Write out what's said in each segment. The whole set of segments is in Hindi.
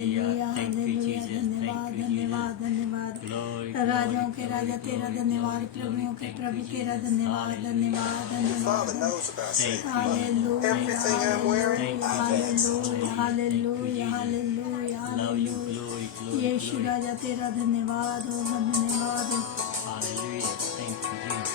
Hallelujah Thank you, hallelujah Jesus. धन्यवाद Thank you, धन्यवाद Jesus. धन्यवाद Glory, राजाओं glory, के glory, राजा तेरा glory, धन्यवाद glory, प्रभुओं glory. के Thank प्रभु you, तेरा Jesus. धन्यवाद Hallelujah. धन्यवाद The Father धन्यवाद knows about Thank Satan. you, Jesus. Hallelujah Thank Everything you, I'm Jesus. wearing, Thank hallelujah you, I've Jesus. asked. Hallelujah Hallelujah. Thank you, hallelujah Jesus. Hallelujah Love you. Hallelujah Glory, glory, Yeshu glory. राजा तेरा धन्यवाद हो धन्यवाद हो Hallelujah. Thank you, Jesus.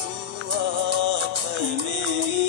तू आँख है मेरी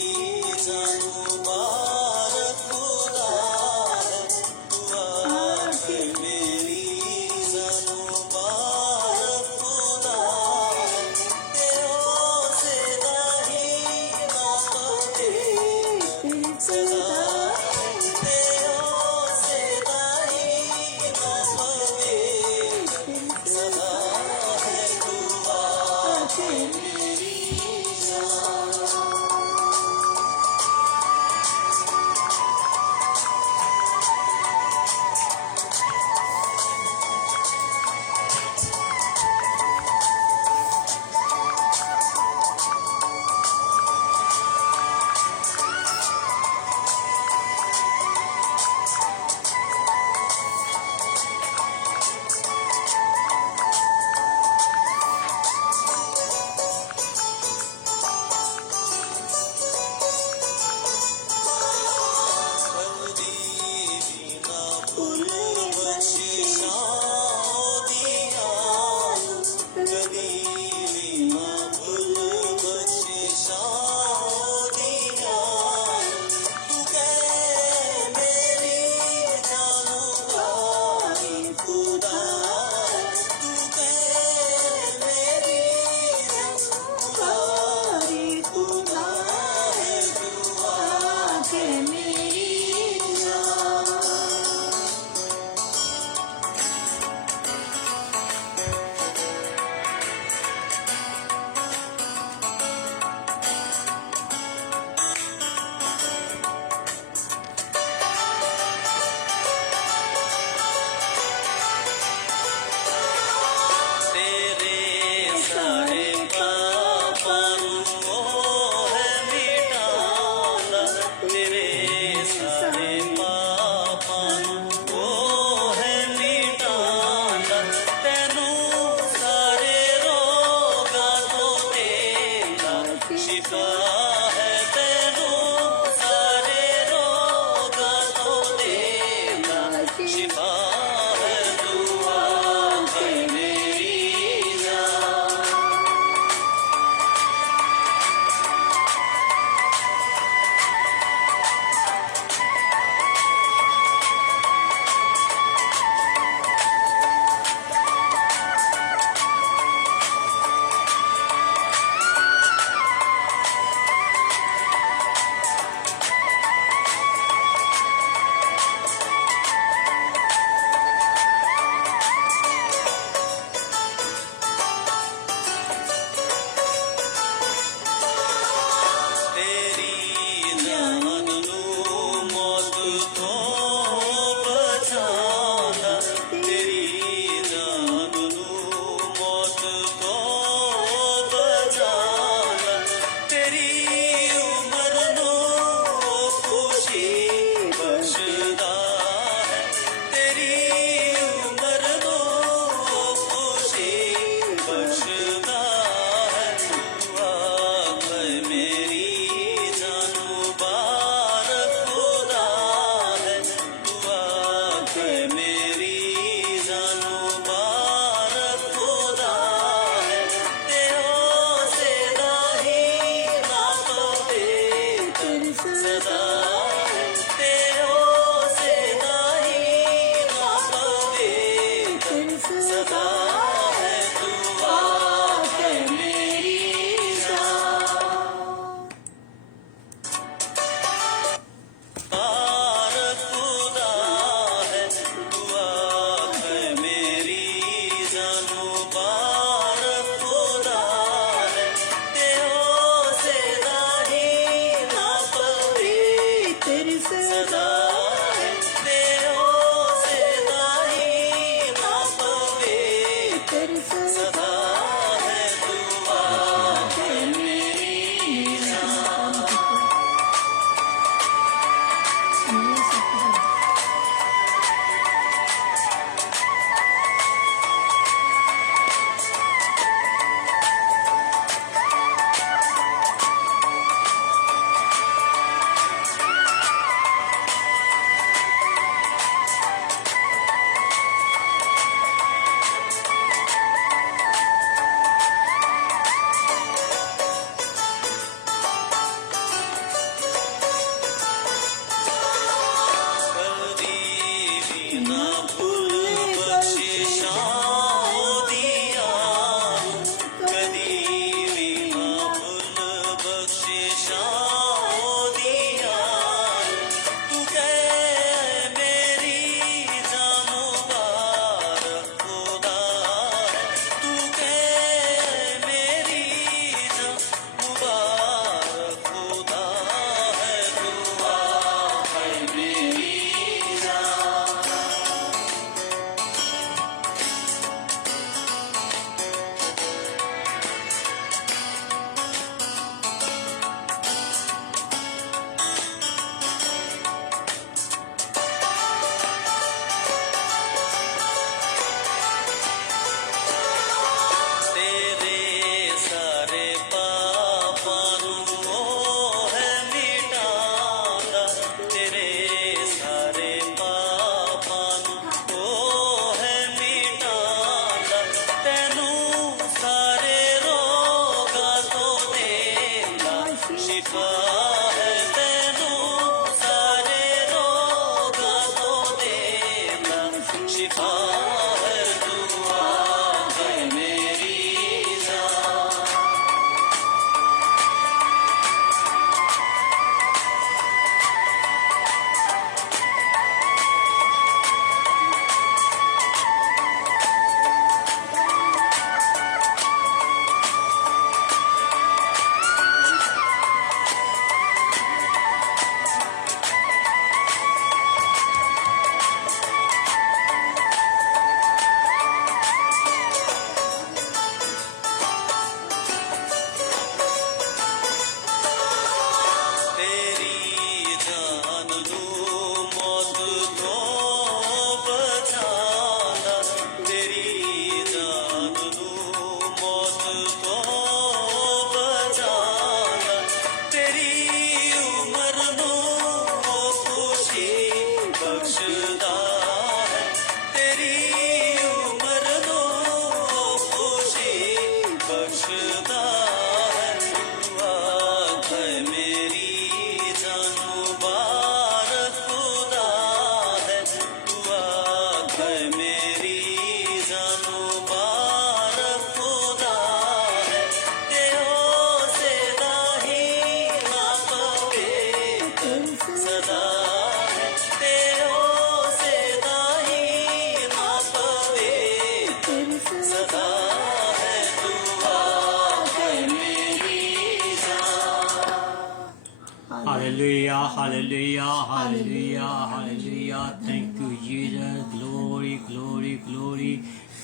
hallelujah, hallelujah, hallelujah. Thank you, Jesus. Glory, glory, glory.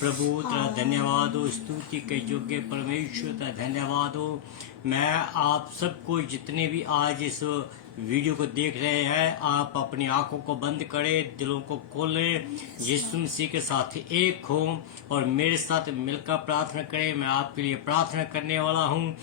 प्रभु तेरा धन्यवाद हो, स्तुति के योग्य परमेश्वर तेरा यीशु हो। मैं आप सबको जितने भी आज इस वीडियो को देख रहे हैं, आप अपनी आंखों को बंद करें, दिलों को खोलें, यीशु मसीह के साथ एक हो और मेरे साथ मिलकर प्रार्थना करें। मैं आपके लिए प्रार्थना करने वाला हूँ।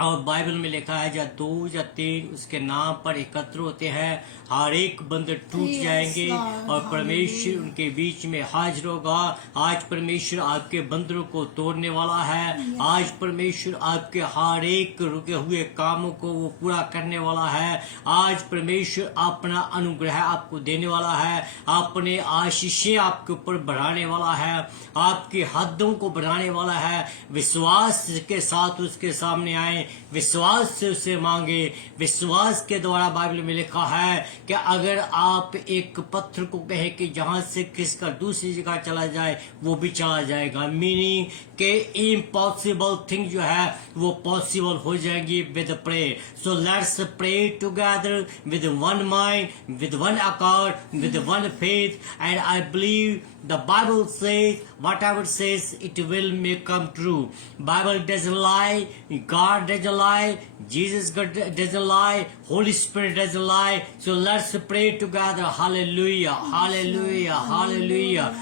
और बाइबल में लिखा है जब 2 या 3 उसके नाम पर एकत्र होते हैं, हर एक बंधन टूट जाएंगे और परमेश्वर उनके बीच में हाजिर होगा। आज परमेश्वर आपके बंधनों को तोड़ने वाला है। आज परमेश्वर आपके हर एक रुके हुए कामों को वो पूरा करने वाला है। आज परमेश्वर अपना अनुग्रह आपको देने वाला है, अपने आशीषें आपके ऊपर बढ़ाने वाला है, आपकी हदों को बढ़ाने वाला है। विश्वास के साथ उसके सामने आए, विश्वास से उसे मांगे। विश्वास के द्वारा बाइबल में लिखा है कि अगर आप एक पत्थर को कहे कि जहां से खिसकर दूसरी जगह चला जाए, वो भी चला जाएगा। मीनिंग के इम्पॉसिबल थिंग जो है वो पॉसिबल हो जाएंगी with pray. So let's pray together with one mind, with one accord, with one faith, and I believe the Bible says whatever says it will may come true. Bible doesn't lie, God doesn't lie, Jesus doesn't lie, Holy Spirit doesn't lie. So let's pray together. Hallelujah, hallelujah, hallelujah.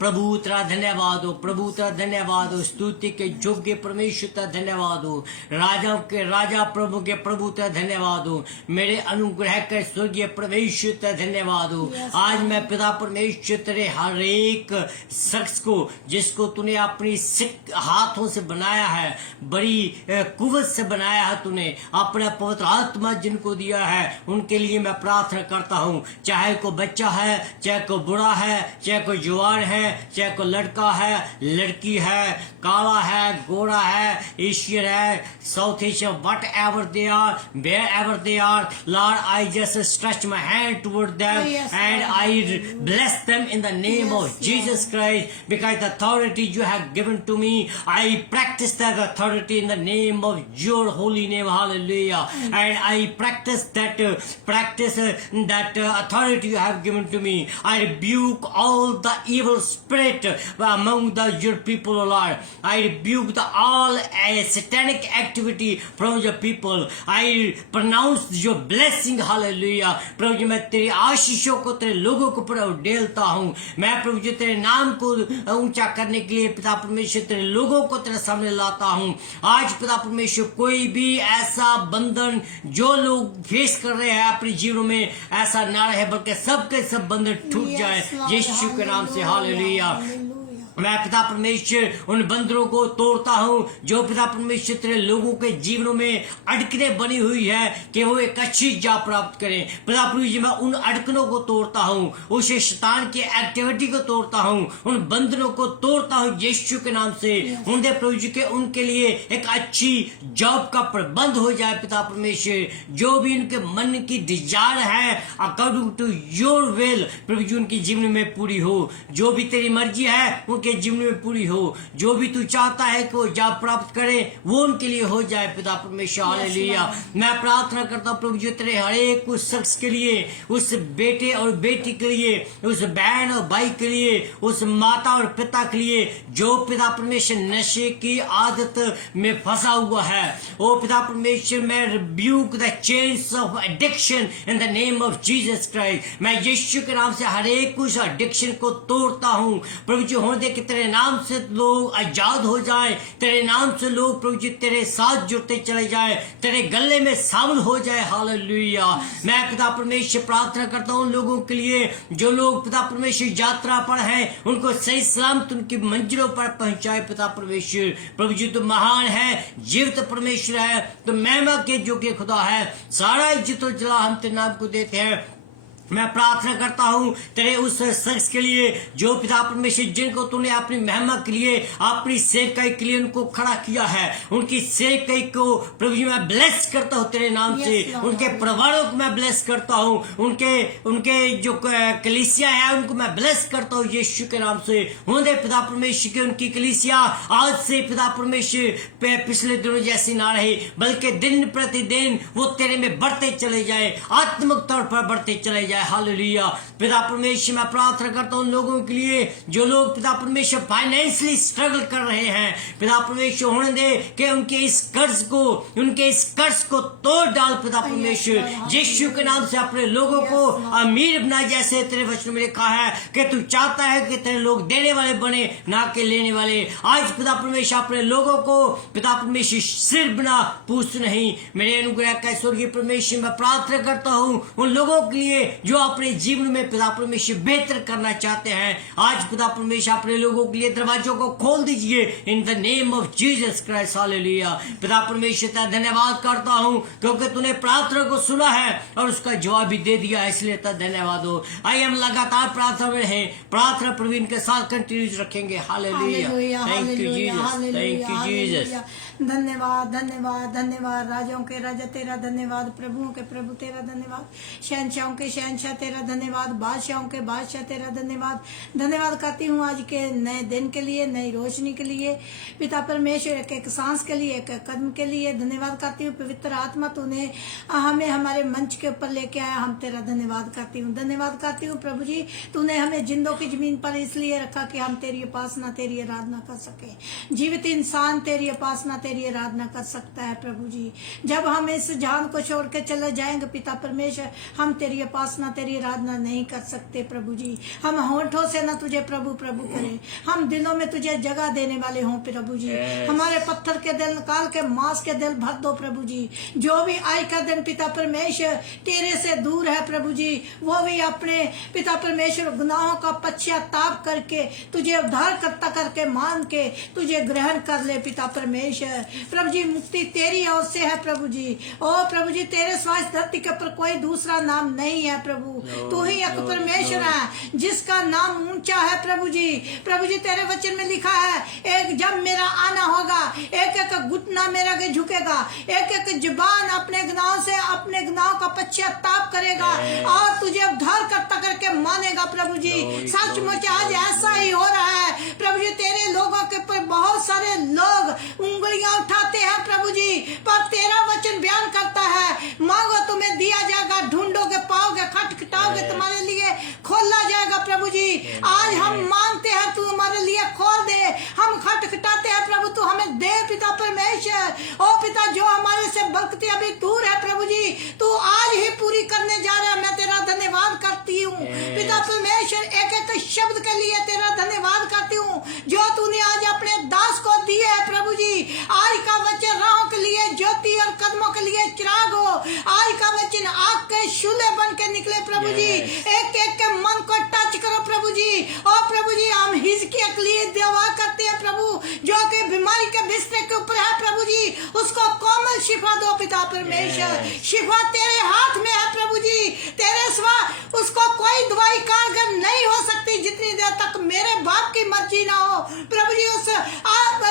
प्रभु तेरा धन्यवाद हो, प्रभु तेरा धन्यवाद हो, स्तुति के योग्य परमेश्वर तेरा धन्यवाद हो, राजा के राजा प्रभु के प्रभु तेरा धन्यवाद हो, मेरे अनुग्रह के स्वर्गीय परमेश्वर तेरा धन्यवाद हो। आज मैं पिता परमेश्वर तेरे हर एक शख्स को जिसको तूने अपनी हाथों से बनाया है, बड़ी कुव्वत से बनाया है, तूने अपना पवित्र आत्मा जिनको दिया है, उनके लिए मैं प्रार्थना करता हूँ। चाहे कोई बच्चा है, चाहे कोई बूढ़ा है, चाहे कोई जवान है, चाहे कोई लड़का है, लड़की है, काला है, गोरा है, एशियन है, South Asian, whatever they are, wherever they are, Lord I just stretch my hand toward them and I bless them in the name of Jesus Christ, because the authority you have given to me, I practice that authority in the name of your holy name. Hallelujah. And I practice that authority you have given to me. I rebuke all the evil spirit among your people, O Lord. I rebuke all satanic activity from your people. I pronounce your blessing. Hallelujah. प्रभु जी मैं तेरी आशीषों को तेरे लोगों को ऊपर डेलता हूँ। मैं प्रभु जी तेरे नाम को ऊंचा करने के लिए पिता परमेश्वर तेरे लोगों को तेरे सामने लाता हूँ। आज पिता परमेश्वर कोई भी ऐसा बंधन जो लोग फेस कर रहे हैं अपने जीवन में, ऐसा ना रहे, बल्कि सबके सब बंधन टूट जाए यीशु के नाम से। हालेलुया। मैं पिता परमेश्वर उन बंदरों को तोड़ता हूँ जो पिता परमेश्वर तेरे लोगों के जीवनों में अड़कने बनी हुई है कि वो एक अच्छी जॉब प्राप्त करें। पिता परमेश्वर मैं उन अड़कनों को तोड़ता हूँ, उस शैतान की एक्टिविटी को तोड़ता हूँ, उन बंधनों को तोड़ता हूँ यीशु के नाम से। उनके प्रभु जी के उनके लिए एक अच्छी जॉब का प्रबंध हो जाए पिता परमेश्वर। जो भी उनके मन की डिजायर है अकॉर्डिंग टू योर विल प्रभु जी उनके जीवन में पूरी हो। जो भी तेरी मर्जी है उनके जीवन में पूरी हो। जो भी तू चाहता है कि वो जॉब प्राप्त करे वो उनके लिए हो जाए पिता परमेश्वर। हालेलुया। मैं प्रार्थना करता हूँ प्रभु जी तेरे हर एक उस शख्स के लिए, उस बेटे और बेटी के लिए, उस बहन और भाई के लिए, उस माता और पिता के लिए जो पिता परमेश्वर नशे की आदत में फंसा हुआ है। ओ पिता परमेश्वर मैं rebuke the chains of addiction in the name of Jesus Christ. मैं यीशु के नाम से हर एक उस एडिक्शन को तोड़ता हूँ प्रभु जी। होने दे कि तेरे नाम से लोग आजाद हो जाए, तेरे नाम से लोग प्रभु जी तेरे साथ जुड़ते चले जाए, तेरे गले में शामिल हो जाए। हालेलुया। मैं पिता परमेश्वर प्रार्थना करता हूँ लोगों के लिए जो लोग पिता परमेश्वर यात्रा पर हैं, उनको सही सलामत उनकी मंजिलों पर पहुंचाए पिता परमेश्वर। प्रभु जी तो महान है, जीवित परमेश्वर है, तो महिमा के योग्य खुदा है। सारा इज्जत और जला हम तेरे नाम को देते हैं। मैं प्रार्थना करता हूँ तेरे उस शख्स के लिए जो पिता परमेश्वर जिनको तूने अपनी महिमा के लिए, अपनी सेवकाई के लिए उनको खड़ा किया है, उनकी सेवकाई को प्रभु जी मैं ब्लेस करता हूँ तेरे नाम से। उनके परिवारों को मैं ब्लेस करता हूँ, उनके जो कलीसिया है उनको मैं ब्लेस करता हूँ यीशु के नाम से। होंदे पिता परमेश्वर की उनकी कलीसिया आज से पिता परमेश्वर पिछले दिनों जैसी ना रहे, बल्कि दिन प्रतिदिन वो तेरे में बढ़ते चले जाए, आत्मिक तौर पर बढ़ते चले जाए। हालेलुया। पिता परमेश्वर मैं प्रार्थना करता हूं उन लोगों के लिए जो लोग पिता परमेश्वर फाइनेंशियली स्ट्रगल कर रहे हैं, पिता परमेश्वर होने दे कि उनके इस कर्ज को तोड़ डाल पिता परमेश्वर यीशु के नाम से। अपने लोगों को अमीर बना, जैसे तेरे वचन में लिखा है कि तू चाहता है कि तेरे लोग देने वाले बने ना कि लेने वाले। आज पिता परमेश्वर अपने लोगों को पिता परमेश्वर सिर बना, पूछ नहीं। मेरे अनुग्रह का स्वर्गीय परमेश्वर मैं प्रार्थना करता हूं उन लोगों के लिए जो अपने जीवन में पिता परमेश्वर बेहतर करना चाहते हैं। आज पिता परमेश्वर अपने लोगों के लिए दरवाजों को खोल दीजिए in the name of Jesus Christ. Hallelujah. पिता परमेश्वर का धन्यवाद करता हूं क्योंकि तूने प्रार्थना को सुना है और उसका जवाब भी दे दिया है, इसलिए धन्यवाद हो। आइए हम लगातार प्रार्थना में हैं, प्रार्थना प्रवीण के साथ कंटिन्यूज रखेंगे। Hallelujah. Thank you Jesus, thank you Jesus. धन्यवाद धन्यवाद धन्यवाद। राजाओं के राजा तेरा धन्यवाद, प्रभुओं के प्रभु तेरा धन्यवाद, शहंशाहों के शहंशाह तेरा धन्यवाद, बादशाहों के बादशाह तेरा धन्यवाद। धन्यवाद करती हूँ आज के नए दिन के लिए, नई रोशनी के लिए, पिता परमेश्वर एक एक सांस के लिए, एक एक कदम के लिए धन्यवाद करती हूँ। पवित्र आत्मा तूने हमें हमारे मंच के ऊपर लेके आया, हम तेरा धन्यवाद करती हूँ। धन्यवाद करती हूँ प्रभु जी, तूने हमें जिंदों की जमीन पर इसलिए रखा कि हम तेरी उपासना तेरी आराधना कर सके। जीवित इंसान तेरी उपासना तेरी आराधना कर सकता है प्रभु जी। जब हम इस जान को छोड़ के चले जाएंगे पिता परमेश्वर, हम तेरी उपासना तेरी आराधना नहीं कर सकते प्रभु जी। हम होठों से न तुझे प्रभु प्रभु करें, हम दिलों में तुझे जगह देने वाले हों प्रभु जी। हमारे पत्थर के दिल निकाल के मांस के दिल भर दो प्रभु जी। जो भी आज का दिन पिता परमेश्वर तेरे से दूर है प्रभु जी, वो भी अपने पिता परमेश्वर गुनाहों का पश्चाताप करके तुझे उद्धारकर्ता करके मान के तुझे ग्रहण कर ले पिता परमेश्वर। प्रभु जी मुक्ति तेरी ओर से है प्रभु जी। ओ प्रभु जी तेरे स्वास्थ्य धरती के ऊपर कोई दूसरा नाम नहीं है प्रभु, तू ही एक परमेश्वर है जिसका नाम ऊंचा है प्रभु जी। प्रभु जी तेरे वचन में लिखा है एक जब मेरा आना होगा, एक एक घुटना मेरा के झुकेगा, एक एक जुबान अपने गुनाहों से अपने गुनाहों का पश्चाताप करेगा और तुझे उद्धारकर्ता करके मानेगा प्रभु जी। सचमुच आज ऐसा ही हो रहा है प्रभु जी। तेरे लोगों के ऊपर बहुत सारे लोग उंगलियां उठाते हैं प्रभु जी, पर तेरा वचन बयान करता है मांगो तुम्हें दिया जाएगा, ढूंढोगे पाओगे, खटखटाओगे तुम्हारे लिए खोला जाएगा प्रभु जी। आज हम मांगते हैं तू हमारे लिए खोल दे, हम खटखटाते हैं प्रभु तू हमें दे पिता परमेश्वर। ओ पिता जो हमारे से बरकती अभी दूर है प्रभु जी, तू आज ही पूरी करने जा रहा है। मैं तेरा धन्यवाद करती हूँ पिता परमेश्वर, एक एक शब्द के लिए तेरा धन्यवाद करती हूँ जो तूने आज अपने दास को दिए है प्रभु जी। आज का वचन राहों के लिए ज्योति और कदमों के लिए चिराग हो। आज का वचन आग के शूले बन के निकले प्रभु जी, एक एक के मन को टच करो प्रभु जी। और प्रभु जी हम हिजकिय्याह के लिए दुआ करते हैं प्रभु, जो कि बीमारी के बिस्तर के ऊपर है प्रभु जी, उसको कोमल शिफा दो पिता परमेश्वर। शिफा तेरे हाथ में है प्रभु जी, तेरे सिवा उसको कोई दवाई कारगर नहीं हो सकती जितनी देर तक मेरे बाप की मर्जी ना हो प्रभु जी। उस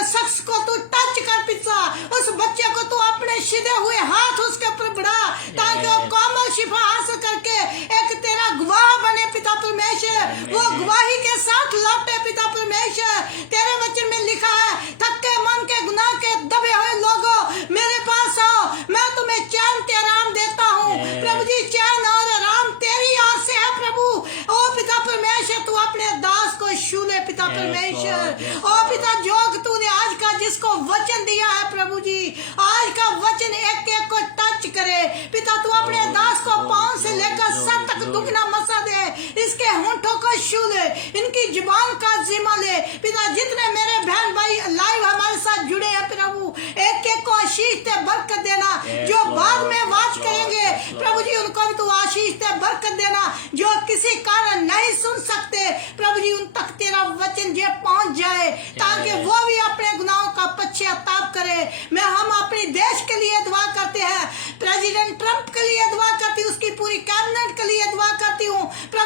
शख्स को तू टच कर पिता, उस बच्चे को तू अपने सीधे हुए हाथ उसके ऊपर बढ़ा ताकि वो कोमल शिफा हासिल करके एक तेरा गवाह बने पिता परमेश्वर, वो गवाही के साथ लौटे पिता परमेश्वर। तेरे वचन में लिखा है थके मन के गुनाह के दबे हुए लोगों मेरे पास आओ, मैं तुम्हें चैन के आराम देता हूँ प्रभु जी। चैन और आराम तेरी ओर से है प्रभु। ओ पिता परमेश्वर तू अपने दास को छू ले पिता परमेश्वर। ओ पिता जो तूने आज का जिसको वचन दिया है प्रभु जी, आज का वचन एक एक को टच करे पिता। तू अपने दास को पांव से लेकर सर तक दुगना मसा दे, इसके होंठों को छू ले, इनकी जुबान का जिम्मा ले पिता। जितने मेरे बहन भाई लाइव हमारे साथ जुड़े हैं प्रभु, एक एक को आशीष ते बरकत देना। जो बाद में वाच करेंगे प्रभु जी उनको भी तू आशीष ते बरकत देना। जो किसी कारण नहीं सुन सकते प्रभु जी उन तक तेरा वचन जे पहुंच जाए ताकि वो भी अपने गुनाहों का पश्चाताप करे। मैं हम अपने देश के लिए दुआ करते हैं, प्रेसिडेंट ट्रंप के लिए दुआ करती हूँ, उसकी पूरी कैबिनेट के लिए दुआ करती हूँ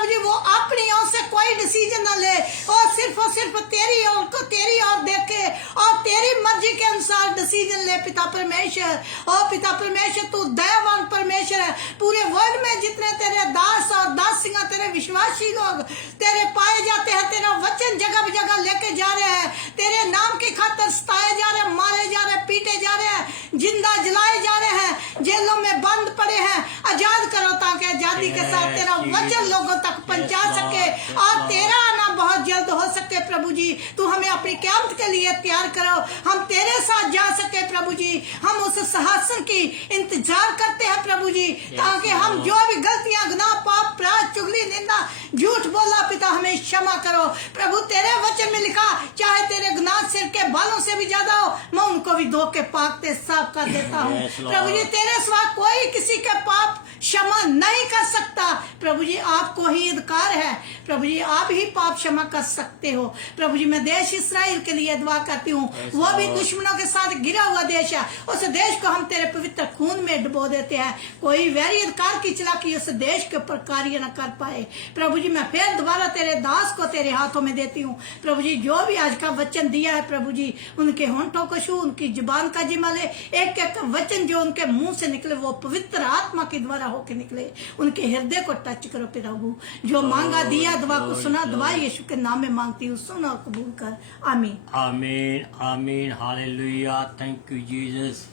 प्रभु जी वो अपनी ओर से कोई डिसीजन न ले और सिर्फ तेरी ओर देखे और तेरी मर्जी के अनुसार डिसीजन ले पिता परमेश्वर। और पिता परमेश्वर तू दयावान परमेश्वर है। पूरे वर्ल्ड में जितने तेरे दास और दासियां तेरे विश्वासी लोग तेरे पाए जाते हैं, तेरा वचन जगह जगह लेके जा रहे हैं, तेरे नाम की खातिर सताए जा रहे हैं, मारे जा रहे हैं, पीटे जा रहे हैं, जिंदा जलाए जा रहे हैं, जेलों में बंद पड़े हैं। आजाद करो ताकि आजादी के साथ तेरा वचन लोगों तक पहुंचा सके और तेरा आना बहुत जल्द हो सके। प्रभु जी तू हमें अपनी क़यामत के लिए तैयार करो, हम तेरे साथ जा सके प्रभु जी। हम उस सिंहासन की इंतजार करते हैं प्रभु जी, ताकि हम जो भी गलतियां, गुनाह, पाप, अपराध, चुगली, निंदा, झूठ बोला पिता हमें क्षमा करो प्रभु। तेरे वचन में लिखा चाहे तेरे गुनाह सिर के बालों से भी ज्यादा हो, मैं उनको भी धो के पाक ते साफ कर देता हूँ प्रभु जी। तेरे सिवा कोई किसी के पाप क्षमा नहीं कर सकता प्रभु जी, आपको ही अधिकार है प्रभु जी, आप ही पाप क्षमा कर सकते हो प्रभु जी। मैं देश इस्राएल के लिए दुआ करती हूँ, वो भी दुश्मनों के साथ गिरा हुआ देश है, उस देश को हम तेरे पवित्र खून में डुबो देते हैं। कोई वैरी अधिकार की चलाकी उस देश के ऊपर कार्य न कर पाए प्रभु जी। मैं फिर दोबारा तेरे दास को तेरे हाथों में देती हूँ प्रभु जी। जो भी आज का वचन दिया है प्रभु जी, उनके होंठों को छू, उनकी जुबान का जिम्मा ले। एक एक वचन जो उनके मुंह से निकले वो पवित्र आत्मा के द्वारा होके निकले, उनके हृदय को टच करो प्रभु। जो मांगा दिया, दुआ को सुना, दुआ यीशु के नाम में मांगती हूँ, सुना और कबूल कर, आमीन आमीन आमीन। Hallelujah, thank you Jesus.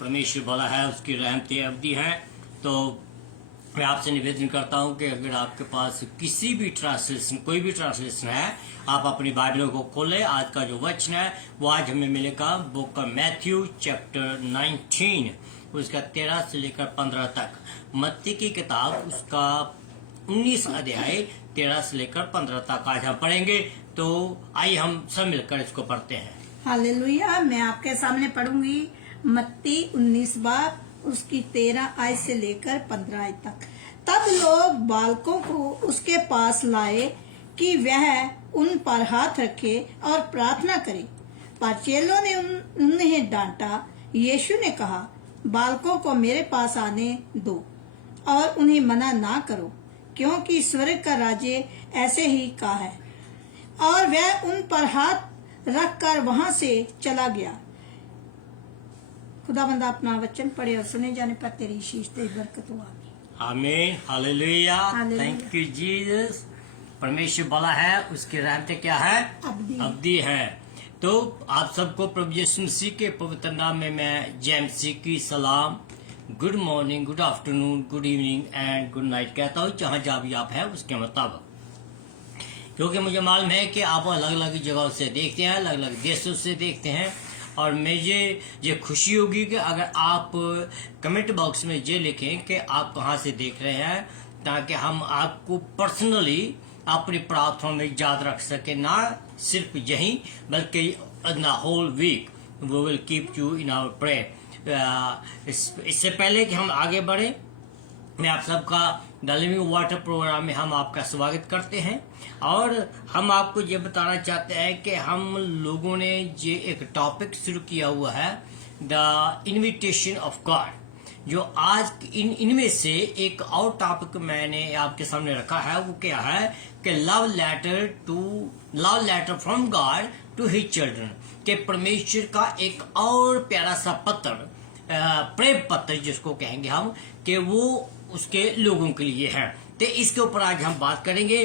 परमेश्वर भला है, उसकी रहमतें अवधि है। तो मैं आपसे निवेदन करता हूं कि अगर आपके पास किसी भी ट्रांसलेशन, कोई भी ट्रांसलेशन है, आप अपनी बाइबलों को खोलें। आज का जो वचन है वो आज हमें मिलेगा बुक ऑफ मैथ्यू चैप्टर 19, उसका 13 से लेकर 15 तक। मत्ती की किताब उसका 19 अध्याय 13 से लेकर 15 तक आज हम पढ़ेंगे। तो आइए हम सब मिलकर इसको पढ़ते हैं। हालेलुया। मैं आपके सामने पढ़ूंगी मत्ती 19 बाब उसकी 13 आयत से लेकर 15 आयत तक। तब लोग बालकों को उसके पास लाए कि वह उन पर हाथ रखे और प्रार्थना करे, पर चेलों ने उन्हें डांटा। यीशु ने कहा, बालकों को मेरे पास आने दो और उन्हें मना ना करो, क्योंकि स्वर्ग का राज्य ऐसे ही का है। और वह उन पर हाथ रखकर वहां से चला गया। खुदाबंदा अपना वचन पढ़े और सुने जाने पर तेरी शीश तेरी बरकत हो, आमीन। Hallelujah, thank you Jesus. परमेश्वर भला है, उसकी रहमतें क्या है? अवधि है। तो आप सबको प्रभु यीशु मसीह के पवित्र नाम में मैं जेम्सी की सलाम, good morning, good afternoon, good evening and good night कहता हूँ, जहाँ जहाँ भी आप हैं उसके मुताबिक। क्योंकि मुझे मालूम है कि आप अलग अलग जगहों से देखते हैं, अलग अलग देशों से देखते हैं, और मुझे ये खुशी होगी कि अगर आप कमेंट बॉक्स में ये लिखें कि आप कहाँ से देख रहे हैं, ताकि हम आपको पर्सनली अपनी प्रार्थना में याद रख सके। ना सिर्फ यही बल्कि the whole week we will keep you in our prayer. इससे पहले कि हम आगे बढ़े, मैं आप सबका द लिविंग वाटर प्रोग्राम में हम आपका स्वागत करते हैं। और हम आपको ये बताना चाहते हैं कि हम लोगों ने ये एक टॉपिक शुरू किया हुआ है, द इनविटेशन ऑफ गॉड। जो आज इनमें से एक और टॉपिक मैंने आपके सामने रखा है, वो क्या है कि love letter from God to his children, के परमेश्वर का एक और प्यारा सा पत्र, प्रेम पत्र जिसको कहेंगे हम, कि वो उसके लोगों के लिए है। तो इसके ऊपर आज हम बात करेंगे।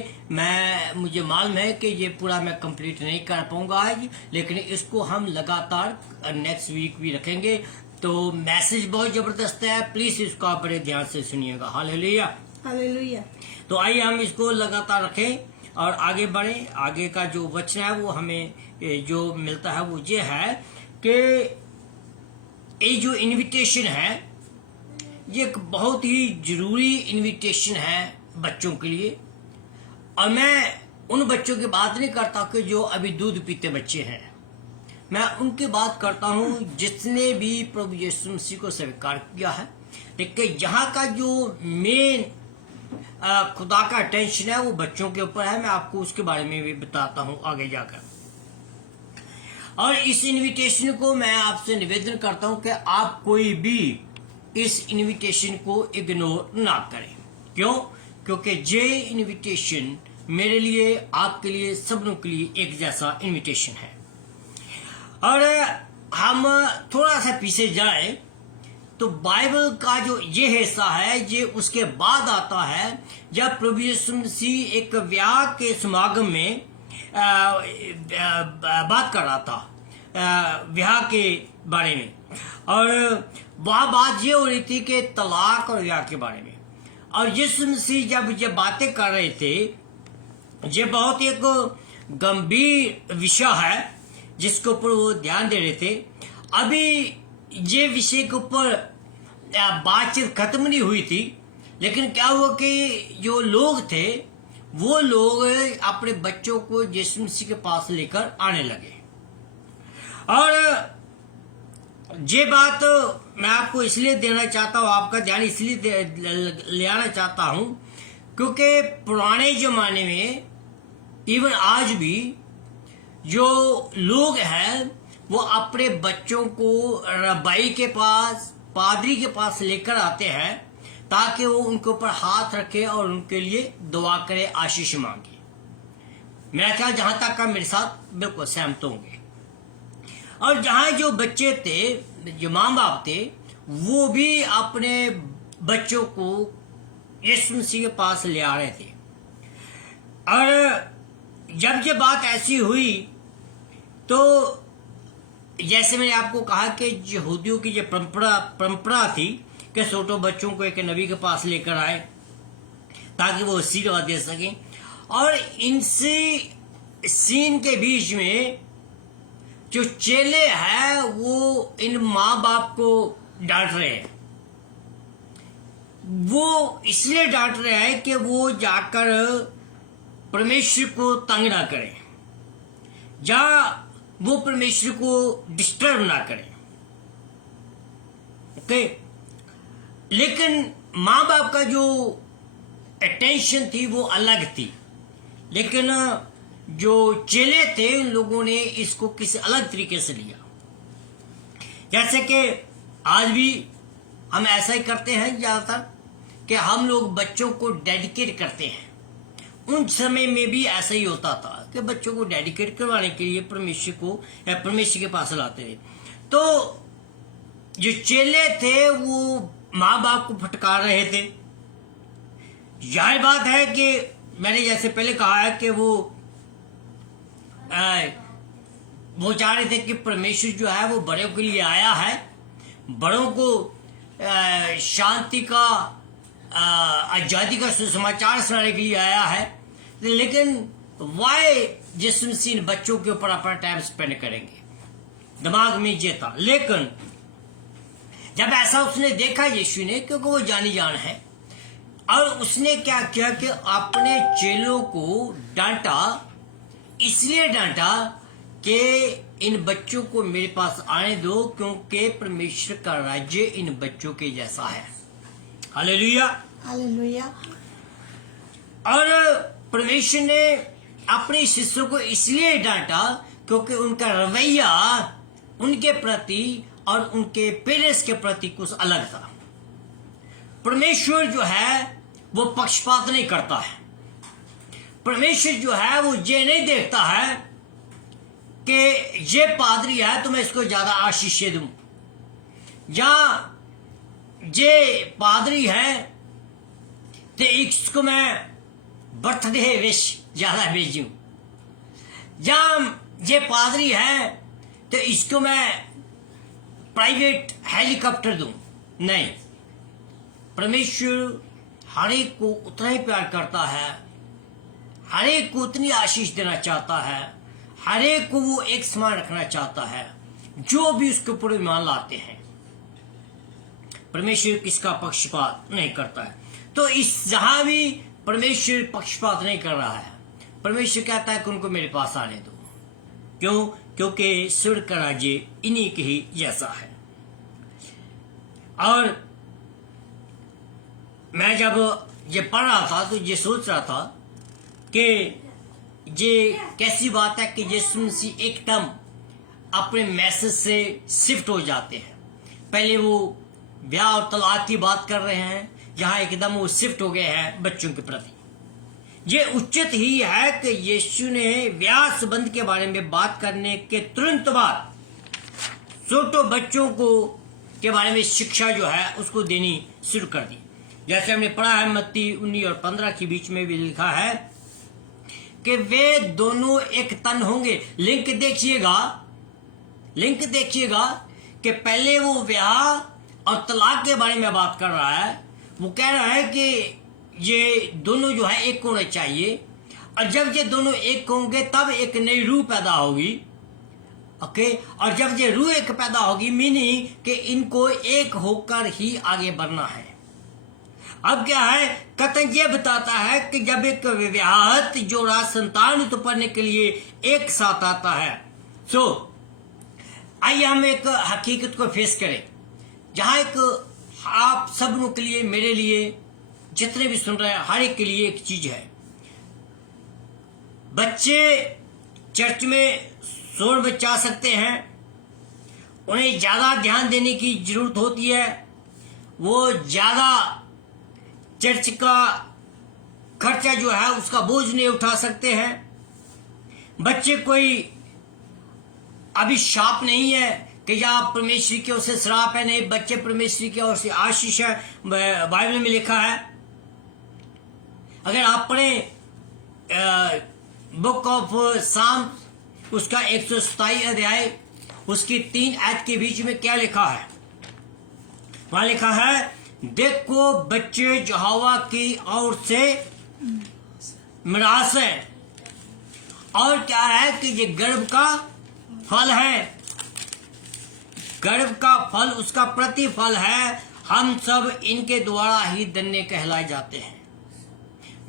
मुझे मालूम है कि ये पूरा मैं कंप्लीट नहीं कर पाऊंगा आज, लेकिन इसको हम लगातार नेक्स्ट वीक भी रखेंगे। तो मैसेज बहुत जबरदस्त है, प्लीज इसको आप बड़े ध्यान से सुनिएगा। Hallelujah, hallelujah. तो आइए हम इसको लगातार रखें और आगे बढ़े। आगे का जो वचन है वो हमें जो मिलता है वो ये है कि ये जो इनविटेशन है ये एक बहुत ही जरूरी इनविटेशन है बच्चों के लिए। और मैं उन बच्चों की बात नहीं करता कि जो अभी दूध पीते बच्चे हैं, मैं उनकी बात करता हूं जिसने भी प्रभु यीशु मसीह को स्वीकार किया है। लेकिन यहाँ का जो मेन खुदा का अटेंशन है वो बच्चों के ऊपर है। मैं आपको उसके बारे में भी बताता हूं आगे जाकर। और इस इनविटेशन को मैं आपसे निवेदन करता हूं कि आप कोई भी इस इनविटेशन को इग्नोर ना करें। क्यों? क्योंकि ये इनविटेशन मेरे लिए, आपके लिए, सबनों के लिए एक जैसा इनविटेशन है। और हम थोड़ा सा पीछे जाए तो बाइबल का जो ये हिस्सा है ये उसके बाद आता है जब प्रभु यीशु मसीह एक ब्याह के समागम में बात कर रहा था ब्याह के बारे में, और वह बात ये हो रही थी कि तलाक और ब्याह के बारे में। और यीशु मसीह जब ये बातें कर रहे थे, ये बहुत एक गंभीर विषय है जिसके ऊपर वो ध्यान दे रहे थे। अभी ये विषय के ऊपर बातचीत खत्म नहीं हुई थी, लेकिन क्या हुआ कि जो लोग थे वो लोग अपने बच्चों को यीशु मसीह के पास लेकर आने लगे। और ये बात मैं आपको इसलिए देना चाहता हूँ, आपका ध्यान इसलिए ले आना चाहता हूँ क्योंकि पुराने जमाने में, इवन आज भी, जो लोग हैं वो अपने बच्चों को रबाई के पास, पादरी के पास लेकर आते हैं ताकि वो उनके ऊपर हाथ रखे और उनके लिए दुआ करे, आशीष मांगे। मेरा ख्याल जहां तक का मेरे साथ बिल्कुल सहमत होंगे। और जहां जो बच्चे थे, जो माँ बाप थे, वो भी अपने बच्चों को यीशु मसीह के पास ले आ रहे थे। और जब ये बात ऐसी हुई तो जैसे मैंने आपको कहा कि यहूदियों की जो परंपरा थी कि छोटे बच्चों को एक नबी के पास लेकर आए ताकि वो आशीर्वाद दे सकें। और इनसे सीन के बीच में जो चेले हैं वो इन माँ बाप को डांट रहे हैं। वो इसलिए डांट रहे हैं कि वो जाकर परमेश्वर को तंग ना करें या वो परमेश्वर को डिस्टर्ब ना करें। ओके, लेकिन माँ बाप का जो अटेंशन थी वो अलग थी, लेकिन जो चेले थे उन लोगों ने इसको किसी अलग तरीके से लिया। जैसे कि आज भी हम ऐसा ही करते हैं ज्यादातर कि हम लोग बच्चों को डेडिकेट करते हैं। उन समय में भी ऐसा ही होता था कि बच्चों को डेडिकेट करवाने के लिए परमेश्वर को या परमेश्वर के पास लाते थे। तो जो चेले थे वो माँ बाप को फटकार रहे थे। जाहिर बात है कि मैंने जैसे पहले कहा है कि वो चाह रहे थे कि परमेश्वर जो है वो बड़ों के लिए आया है, बड़ों को शांति का, आजादी का सुसमाचार सुनाने के लिए आया है। लेकिन वाई यीशु मसीह बच्चों के ऊपर अपना टाइम स्पेंड करेंगे, दिमाग में ये था। लेकिन जब ऐसा उसने देखा यीशु ने, क्योंकि वो जानी जान है, और उसने क्या किया कि अपने चेलों को डांटा। इसलिए डांटा कि इन बच्चों को मेरे पास आने दो, क्योंकि परमेश्वर का राज्य इन बच्चों के जैसा है। Hallelujah, hallelujah. और परमेश्वर ने अपने शिष्यों को इसलिए डांटा क्योंकि उनका रवैया उनके प्रति और उनके पेरेंट्स के प्रति कुछ अलग था। परमेश्वर जो है वो पक्षपात नहीं करता है। परमेश्वर जो है वो ये नहीं देखता है कि ये पादरी है तो मैं इसको ज्यादा आशीष दूं, या ये पादरी है तो इसको मैं बर्थडे विश ज्यादा भेजूं, या ये पादरी है तो इसको मैं प्राइवेट हेलीकॉप्टर दूं। नहीं, परमेश्वर हर एक को उतना ही प्यार करता है, हर एक को उतनी आशीष देना चाहता है, हर एक को वो एक समान रखना चाहता है जो भी उसके ऊपर ईमान लाते हैं। परमेश्वर किसका पक्षपात नहीं करता है। तो इस जहां भी परमेश्वर पक्षपात नहीं कर रहा है, परमेश्वर कहता है कि उनको मेरे पास आने दो। क्यों? क्योंकि स्वर्ग का राज्य इन्हीं के ही जैसा है। और मैं जब ये पढ़ रहा था तो ये सोच रहा था कि ये कैसी बात है कि यीशु मसीह एकदम अपने मैसेज से शिफ्ट हो जाते हैं। पहले वो ब्याह और तलाक की बात कर रहे हैं, जहां एकदम वो शिफ्ट हो गए हैं बच्चों के प्रति। ये उचित ही है कि यीशु ने ब्याह संबंध के बारे में बात करने के तुरंत बाद छोटे बच्चों को के बारे में शिक्षा जो है उसको देनी शुरू कर दी। जैसे हमने पढ़ा है मत्ती 19 और 15 के बीच में भी लिखा है कि वे दोनों एक तन होंगे। लिंक देखिएगा कि पहले वो ब्याह और तलाक के बारे में बात कर रहा है। वो कह रहा है कि ये दोनों जो है एक होने चाहिए, और जब ये दोनों एक होंगे तब एक नई रूह पैदा होगी। ओके, और जब ये रूह एक पैदा होगी मीनिंग कि इनको एक होकर ही आगे बढ़ना है। अब क्या है, कथन ये बताता है कि जब एक विवाहित जोड़ा संतान उत्पन्न के लिए एक साथ आता है, सो आइए हम एक हकीकत को फेस करें, जहां एक आप सबों के लिए, मेरे लिए, जितने भी सुन रहे हैं, हर एक के लिए एक चीज है। बच्चे चर्च में शोर मचा सकते हैं, उन्हें ज्यादा ध्यान देने की जरूरत होती है, वो ज्यादा चर्च का खर्चा जो है उसका बोझ नहीं उठा सकते हैं। बच्चे कोई अभी शाप नहीं है कि या परमेश्वर की ओर से श्राप है, नहीं, बच्चे परमेश्वर की ओर से आशीष है। बाइबल में लिखा है, अगर आप पढ़े बुक ऑफ साम उसका 127 अध्याय उसकी 3 आयत के बीच में क्या लिखा है, वहां लिखा है, देखो बच्चे यहोवा की ओर से मिरास है, और क्या है कि ये गर्भ का फल है, गर्भ का फल उसका प्रतिफल है। हम सब इनके द्वारा ही धन्य कहलाए जाते हैं।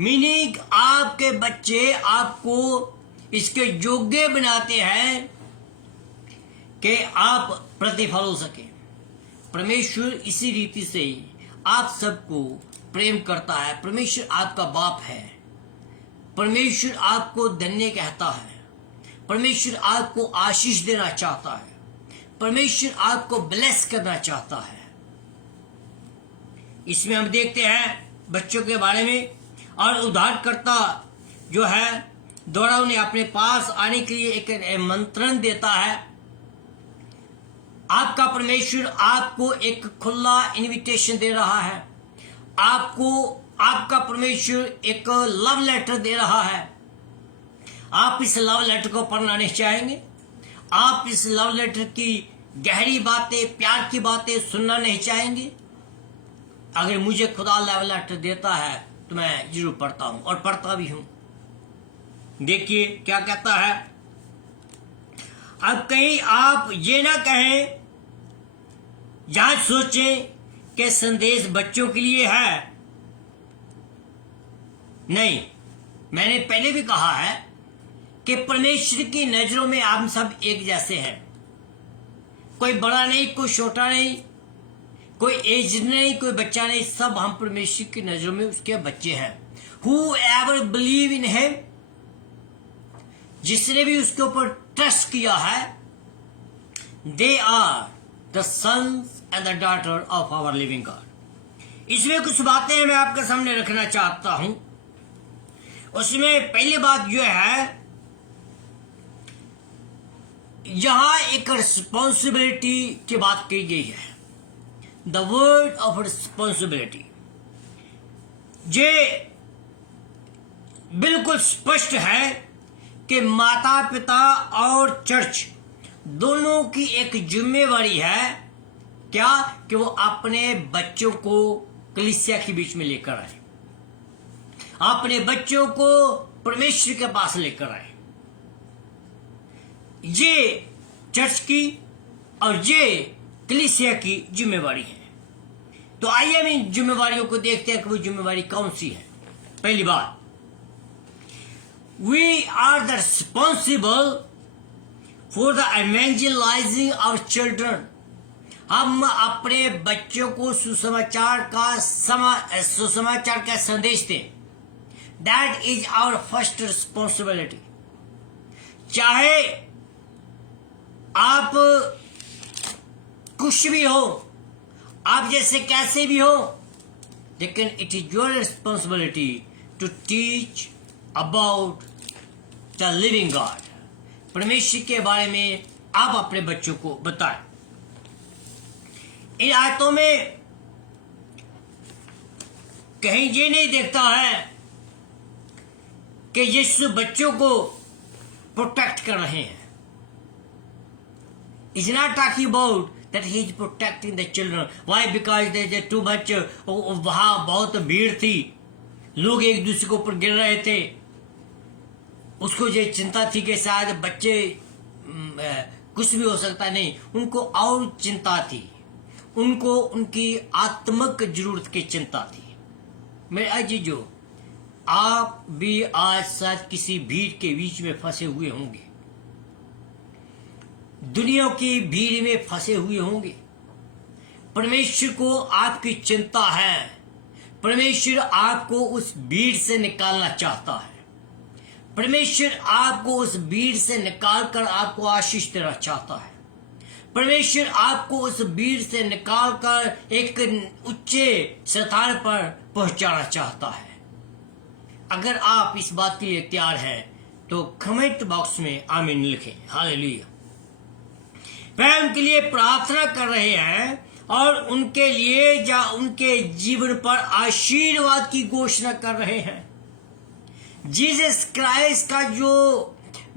मीनिंग आपके बच्चे आपको इसके योग्य बनाते हैं कि आप प्रतिफल हो सके। परमेश्वर इसी रीति से आप सबको प्रेम करता है। परमेश्वर आपका बाप है, परमेश्वर आपको धन्य कहता है, परमेश्वर आपको आशीष देना चाहता है, परमेश्वर आपको ब्लेस करना चाहता है। इसमें हम देखते हैं बच्चों के बारे में, और उद्धारकर्ता जो है द्वारा उन्हें अपने पास आने के लिए एक आमंत्रण देता है। आपका परमेश्वर आपको एक खुला इनविटेशन दे रहा है, आपका परमेश्वर एक लव लेटर दे रहा है। आप इस लव लेटर को पढ़ना नहीं चाहेंगे? आप इस लव लेटर की गहरी बातें, प्यार की बातें सुनना नहीं चाहेंगे? अगर मुझे खुदा लव लेटर देता है तो मैं जरूर पढ़ता हूं, और पढ़ता भी हूं। देखिए क्या कहता है। अब कहीं आप ये ना कहें या सोचें कि संदेश बच्चों के लिए है। नहीं, मैंने पहले भी कहा है कि परमेश्वर की नजरों में हम सब एक जैसे हैं। कोई बड़ा नहीं, कोई छोटा नहीं, कोई एज नहीं, कोई बच्चा नहीं, सब हम परमेश्वर की नजरों में उसके बच्चे हैं। Whoever believe in him, जिसने भी उसके ऊपर ट्रस्ट किया है, they are the sons and the daughter of our living God। इसमें कुछ बातें मैं आपके सामने रखना चाहता हूं। उसमें पहली बात जो है, यहां एक रिस्पॉन्सिबिलिटी की बात की गई है, द वर्ड ऑफ रिस्पॉन्सिबिलिटी। ये बिल्कुल स्पष्ट है कि माता पिता और चर्च दोनों की एक जिम्मेवारी है, क्या, कि वो अपने बच्चों को कलीसिया के बीच में लेकर आए, अपने बच्चों को परमेश्वर के पास लेकर आए। ये चर्च की और ये कलीसिया की जिम्मेवारी है। तो आइए हम इन जिम्मेवारियों को देखते हैं कि वो जिम्मेवारी कौन सी है। पहली बात, we are the responsible for the evangelising our children. हम अपने बच्चों को सुसमाचार का संदेश दें। That is our first responsibility. चाहे आप कुछ भी हो, आप जैसे कैसे भी हो, लेकिन it is your responsibility to teach about the living God. परमेश्वर के बारे में आप अपने बच्चों को बताएं। इन आयतों में कहीं ये नहीं देखता है कि यीशु बच्चों को प्रोटेक्ट कर रहे हैं। He's not talking about that he is protecting the children. Why? Because there's too much. वहां बहुत भीड़ थी, लोग एक दूसरे के ऊपर गिर रहे थे। उसको ये चिंता थी कि शायद बच्चे कुछ भी हो सकता नहीं। उनको और चिंता थी, उनको उनकी आत्मिक जरूरत की चिंता थी। मेरे अजीजों, आप भी आज शायद किसी भीड़ के बीच में फंसे हुए होंगे, दुनिया की भीड़ में फंसे हुए होंगे। परमेश्वर को आपकी चिंता है। परमेश्वर आपको उस भीड़ से निकालना चाहता है। परमेश्वर आपको उस भीड़ से निकालकर आपको आशीष देना चाहता है। परमेश्वर आपको उस भीड़ से निकालकर एक ऊंचे स्थान पर पहुंचाना चाहता है। अगर आप इस बात के लिए तैयार हैं तो कमेंट बॉक्स में आमीन लिखें। हालेलुया। वह उनके लिए प्रार्थना कर रहे हैं और उनके लिए या उनके जीवन पर आशीर्वाद की घोषणा कर रहे हैं। जीसस क्राइस्ट का जो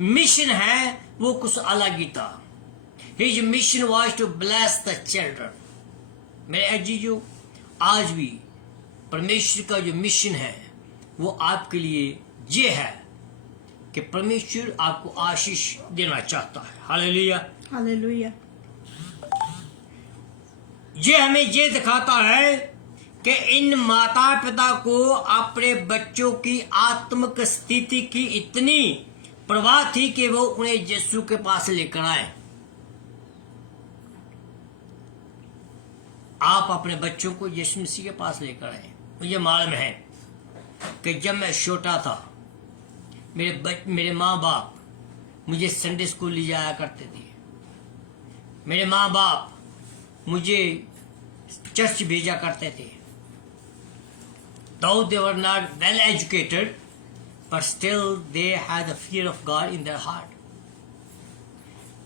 मिशन है वो कुछ अलग ही था। His mission was to bless the children. मेरे अजीजों, आज भी परमेश्वर का जो मिशन है वो आपके लिए ये है कि परमेश्वर आपको आशीष देना चाहता है। Hallelujah, hallelujah. ये हमें ये दिखाता है कि इन माता पिता को अपने बच्चों की आत्मिक स्थिति की इतनी परवाह थी कि वो उन्हें यीशु के पास लेकर आए। आप अपने बच्चों को यीशु मसीह के पास लेकर आए। मुझे मालूम है कि जब मैं छोटा था, मेरे माँ बाप मुझे संडे स्कूल ले जाया करते थे। मेरे माँ बाप मुझे चर्च भेजा करते थे। Though they were not well educated, but still they had the fear of God in their heart.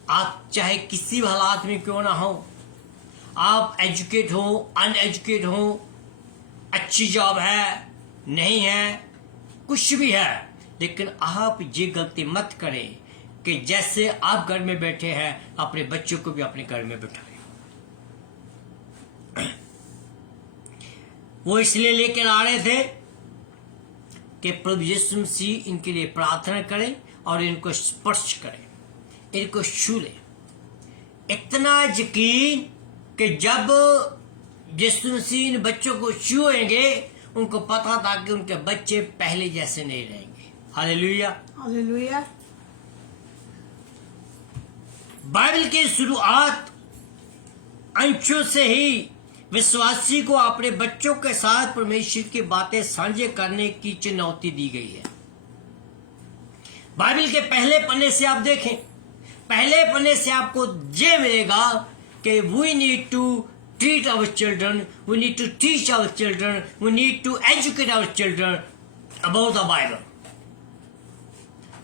आप चाहे किसी भी हालात में क्यों ना हो, आप एजुकेट हो, अनएजुकेट हो, अच्छी जॉब है, नहीं है, कुछ भी है, लेकिन आप ये गलती मत करें कि जैसे आप घर में बैठे हैं अपने बच्चों को भी अपने घर में बिठाएं। वो इसलिए लेकर आ रहे थे कि प्रभु यीशु मसीह इनके लिए प्रार्थना करें और इनको स्पर्श करें, इनको छू ले। इतना यकीन कि जब यीशु मसीह इन बच्चों को छुएंगे उनको पता था कि उनके बच्चे पहले जैसे नहीं रहेंगे। Hallelujah, hallelujah. बाइबल की शुरुआत अंशों से ही विश्वासी को अपने बच्चों के साथ परमेश्वर की बातें साझे करने की चुनौती दी गई है। बाइबल के पहले पन्ने से आप देखें, पहले पन्ने से आपको ये मिलेगा कि we need to treat our children, we need to teach our children, we need to educate our children about the Bible.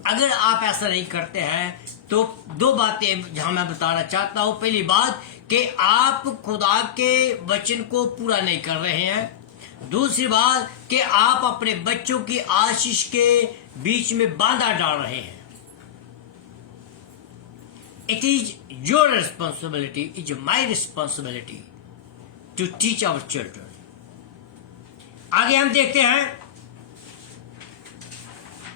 अगर आप ऐसा नहीं करते हैं तो दो बातें जहां मैं बताना चाहता हूं। पहली बात कि आप खुदा के वचन को पूरा नहीं कर रहे हैं। दूसरी बात कि आप अपने बच्चों की आशीष के बीच में बाधा डाल रहे हैं। It is your responsibility, is my responsibility to teach our children. आगे हम देखते हैं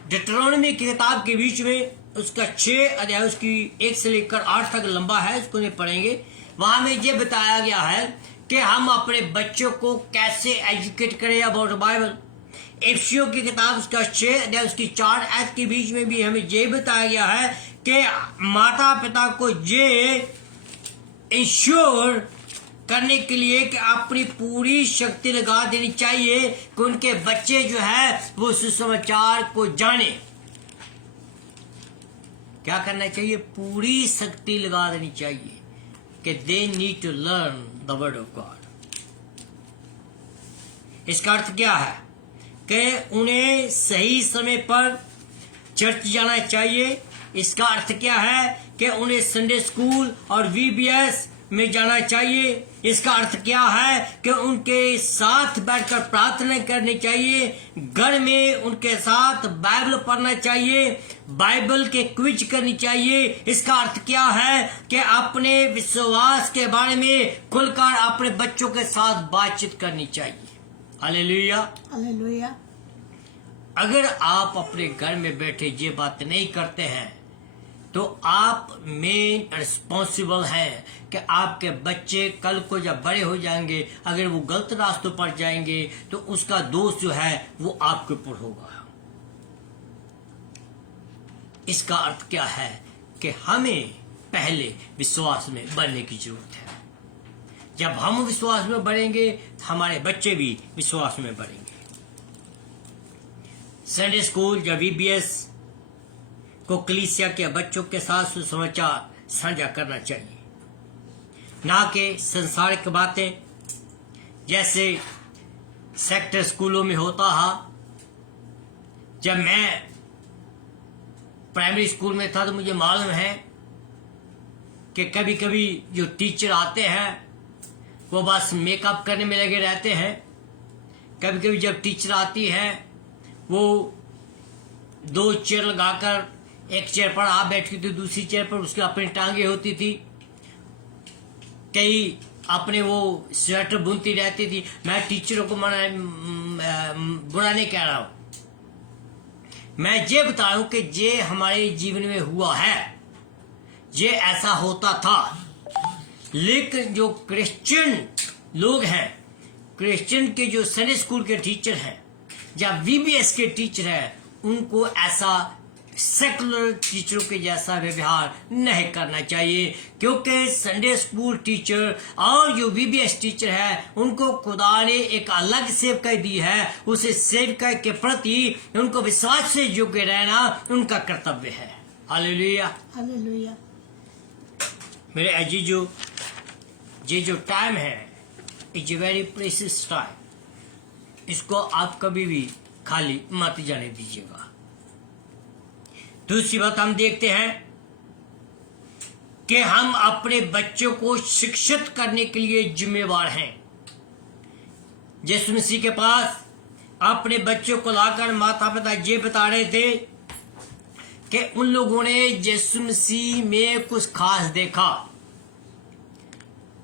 डिट्रोनॉमी की किताब के बीच में उसका 6 अध्याय, उसकी 1 से लेकर 8 तक लंबा है, इसको नहीं पढ़ेंगे। वहां में ये बताया गया है कि हम अपने बच्चों को कैसे एजुकेट करें अबाउट बाइबल। एफिसियों की किताब उसका 6 अध्याय उसकी 4 आयत के बीच में भी हमें ये बताया गया है कि माता पिता को ये इंश्योर करने के लिए कि अपनी पूरी शक्ति लगा देनी चाहिए कि उनके बच्चे जो है वो सुसमाचार को जाने। क्या करना चाहिए? पूरी शक्ति लगा देनी चाहिए कि they need to learn the word of God. इसका अर्थ क्या है कि उन्हें सही समय पर चर्च जाना चाहिए। इसका अर्थ क्या है कि उन्हें संडे स्कूल और VBS में जाना चाहिए। इसका अर्थ क्या है कि उनके साथ बैठकर प्रार्थना करनी चाहिए, घर में उनके साथ बाइबल पढ़ना चाहिए, बाइबल के क्विज करनी चाहिए। इसका अर्थ क्या है कि अपने विश्वास के बारे में खुलकर अपने बच्चों के साथ बातचीत करनी चाहिए। Hallelujah, hallelujah. अगर आप अपने घर में बैठे ये बात नहीं करते हैं तो आप मेन रिस्पॉन्सिबल हैं कि आपके बच्चे कल को जब बड़े हो जाएंगे, अगर वो गलत रास्तों पर जाएंगे तो उसका दोष जो है वो आपके ऊपर होगा। इसका अर्थ क्या है कि हमें पहले विश्वास में बढ़ने की जरूरत है। जब हम विश्वास में बढ़ेंगे हमारे बच्चे भी विश्वास में बढ़ेंगे। संडे स्कूल या VBS को कलीसिया के बच्चों के साथ सुसमाचार साझा करना चाहिए, ना कि संसारिक बातें जैसे सेक्टर स्कूलों में होता है। जब मैं प्राइमरी स्कूल में था तो मुझे मालूम है कि कभी कभी जो टीचर आते हैं वो बस मेकअप करने में लगे रहते हैं। कभी कभी जब टीचर आती है वो 2 चेयर लगाकर एक चेयर पर आप बैठती थी, दूसरी चेयर पर उसकी अपनी टांगे होती थी, कई अपने वो स्वेटर बुनती रहती थी। मैं टीचरों को बुरा नहीं कह रहा हूं, मैं ये बता रहा हूं कि ये हमारे जीवन में हुआ है, ये ऐसा होता था। लेकिन जो क्रिश्चियन लोग हैं, क्रिश्चियन के जो संडे स्कूल के टीचर हैं या VBS के टीचर हैं, उनको ऐसा सेकुलर टीचरों के जैसा व्यवहार नहीं करना चाहिए, क्योंकि संडे स्कूल टीचर और जो VBS टीचर है उनको खुदा ने एक अलग सेवकाई दी है। उस सेवकाई के प्रति उनको विश्वास से योग्य रहना उनका कर्तव्य है। Hallelujah, hallelujah. मेरे अजीजों, ये जो टाइम है it's a very precious time, इसको आप कभी भी खाली मत जाने दीजिएगा। दूसरी बात हम देखते हैं कि हम अपने बच्चों को शिक्षित करने के लिए जिम्मेवार हैं। यीशु मसीह के पास अपने बच्चों को लाकर माता पिता ये बता रहे थे कि उन लोगों ने यीशु मसीह में कुछ खास देखा।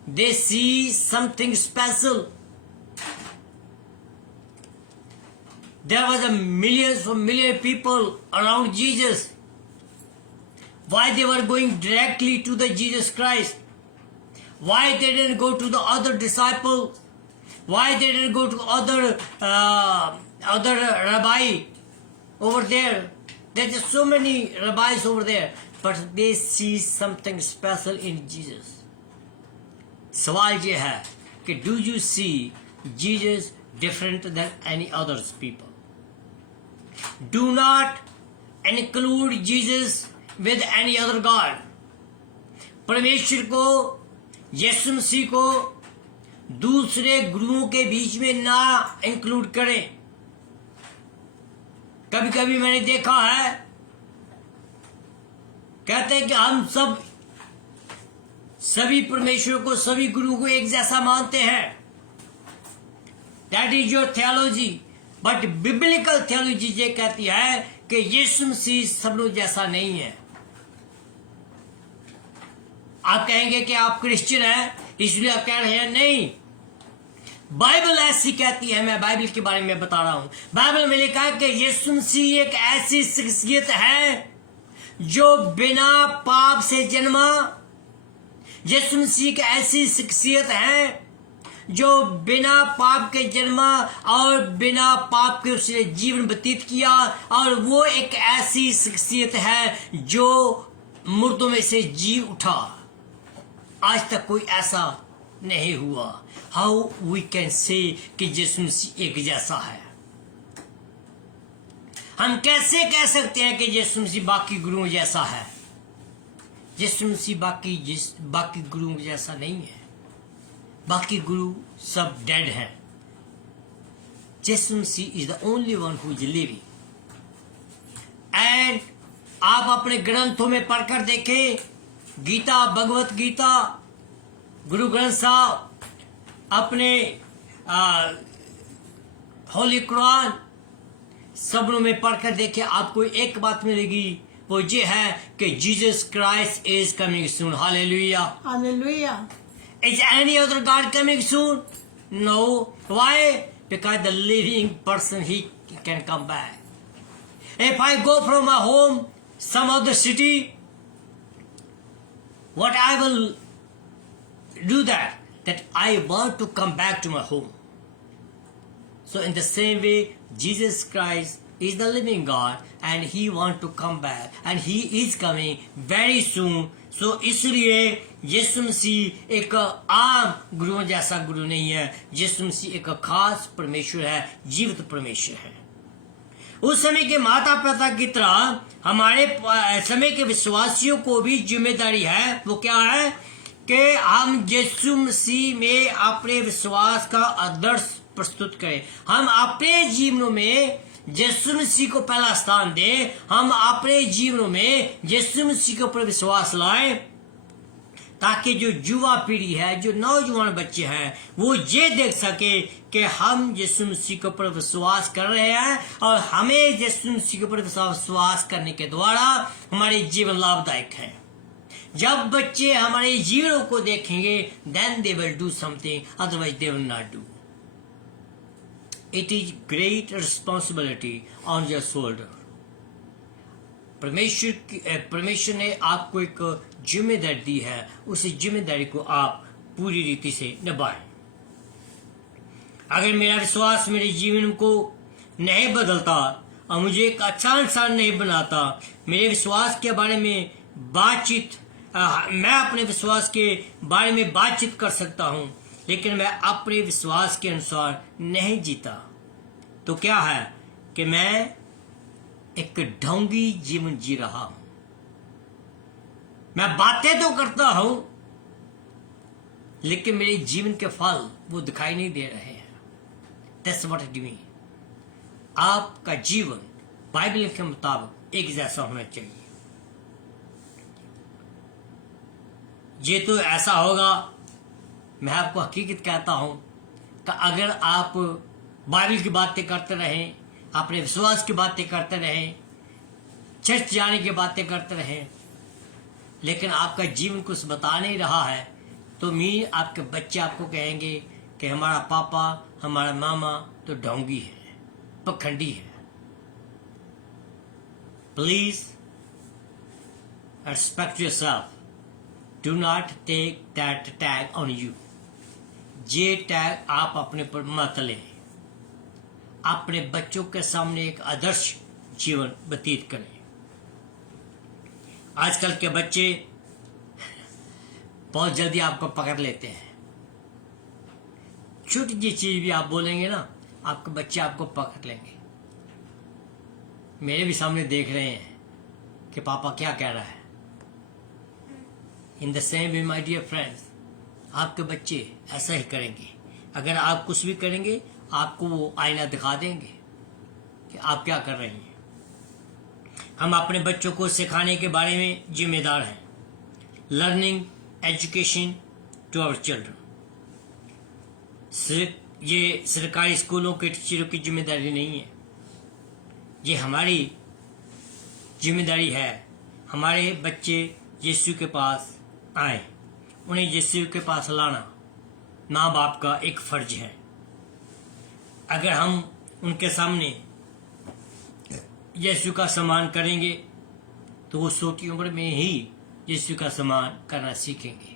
They see something special. There was a million people around Jesus. Why they were going directly to the Jesus Christ? Why they didn't go to the other disciples? Why they didn't go to other rabbi over there? There's so many rabbis over there, but they see something special in Jesus. सवाल ये है कि do you see Jesus different than any others people? Do not include Jesus with any other God. परमेश्वर को, यीशु मसीह को दूसरे गुरुओं के बीच में ना इंक्लूड करें। कभी कभी मैंने देखा है, कहते हैं कि हम सभी परमेश्वर को, सभी गुरु को एक जैसा मानते हैं। That is your theology, but biblical theology ये कहती है कि यीशु मसीह सब लोग जैसा नहीं है। आप कहेंगे कि आप क्रिश्चियन हैं इसलिए आप कह रहे हैं, नहीं, बाइबल ऐसी कहती है। मैं बाइबल के बारे में बता रहा हूं। बाइबल में लिखा है कि यीशु मसीह एक ऐसी शख्सियत है जो बिना पाप से जन्मा। यीशु मसीह एक ऐसी शख्सियत है जो बिना पाप के जन्मा और बिना पाप के उसने जीवन व्यतीत किया, और वो एक ऐसी शख्सियत है जो मुर्दों में से जी उठा। आज तक कोई ऐसा नहीं हुआ। हाउ वी कैन से कि यीशु मसीह एक जैसा है? हम कैसे कह सकते हैं कि यीशु मसीह बाकी गुरुओं जैसा है? यीशु मसीह बाकी गुरुओं जैसा नहीं है। बाकी गुरु सब डेड हैं। Jesus Masihi is the only one who is living. And आप अपने ग्रंथों में पढ़कर देखें, गीता, भगवत गीता, गुरु ग्रंथ साहब, अपने होली कुरान, सबों में पढ़कर देखें, आपको एक बात मिलेगी, वो ये है कि Jesus Christ is coming soon. Hallelujah. Hallelujah. Is any other God coming soon? No. Why? Because the living person, he can come back. If I go from my home, some other city, what I will do that I want to come back to my home. So in the same way, Jesus Christ is the living God and he want to come back and he is coming very soon. So इसलिए यीशु मसीह एक आम गुरुओं जैसा गुरु नहीं है. यीशु मसीह एक खास परमेश्वर है, जीवित परमेश्वर है. उस समय के माता पिता की तरह हमारे समय के विश्वासियों को भी जिम्मेदारी है. वो क्या है कि हम यीशु मसीह में अपने विश्वास का आदर्श प्रस्तुत करें. हम अपने जीवनों में यीशु मसीह को पहला स्थान दें. हम अपने जीवनों में यीशु मसीह के ऊपर विश्वास लाएं, ताकि जो युवा पीढ़ी है, जो नौजवान बच्चे हैं, वो ये देख सके कि हम यीशु मसीह के ऊपर विश्वास कर रहे हैं और हमें यीशु मसीह के ऊपर विश्वास करने के द्वारा हमारे जीवन लाभदायक है. जब बच्चे हमारे जीवनों को देखेंगे, then they will do something, otherwise they will not do. It is great responsibility on your shoulder. परमेश्वर ने आपको एक जिम्मेदारी दी है, उस जिम्मेदारी को आप पूरी रीति से निभाएं. अगर मेरा विश्वास मेरे जीवन को नहीं बदलता और मुझे एक अच्छा इंसान नहीं बनाता, मेरे विश्वास के बारे में बातचीत, मैं अपने विश्वास के बारे में बातचीत कर सकता हूं, लेकिन मैं अपने विश्वास के अनुसार नहीं जीता, तो क्या है कि मैं एक ढोंगी जीवन जी रहा हूं. मैं बातें तो करता हूं, लेकिन मेरे जीवन के फल वो दिखाई नहीं दे रहे हैं. That's what it means. आपका जीवन बाइबल के मुताबिक एक जैसा होना चाहिए. ये तो ऐसा होगा, मैं आपको हकीकत कहता हूं कि अगर आप बाइबल की बातें करते रहें, अपने विश्वास की बातें करते रहें, चर्च जाने की बातें करते रहें, लेकिन आपका जीवन कुछ बता नहीं रहा है, तो आपके बच्चे आपको कहेंगे कि हमारा पापा, हमारा मामा तो ढोंगी है, पखंडी है. Please respect yourself. Do not take that tag on you. ये टैग आप अपने पर मत लें. अपने बच्चों के सामने एक आदर्श जीवन व्यतीत करें. आजकल के बच्चे बहुत जल्दी आपको पकड़ लेते हैं. छोटी सी चीज भी आप बोलेंगे ना, आपके बच्चे आपको पकड़ लेंगे. मेरे भी सामने देख रहे हैं कि पापा क्या कह रहा है. In the same way my dear friends, आपके बच्चे ऐसा ही करेंगे. अगर आप कुछ भी करेंगे, आपको वो आईना दिखा देंगे कि आप क्या कर रहे हैं. हम अपने बच्चों को सिखाने के बारे में जिम्मेदार हैं. Learning education to our children. ये सरकारी स्कूलों के टीचरों की जिम्मेदारी नहीं है, ये हमारी जिम्मेदारी है. हमारे बच्चे यीशु के पास आए, उन्हें यीशु के पास लाना माँ बाप का एक फर्ज है. अगर हम उनके सामने यीशु का सम्मान करेंगे, तो वो छोटी उम्र में ही यीशु का सम्मान करना सीखेंगे.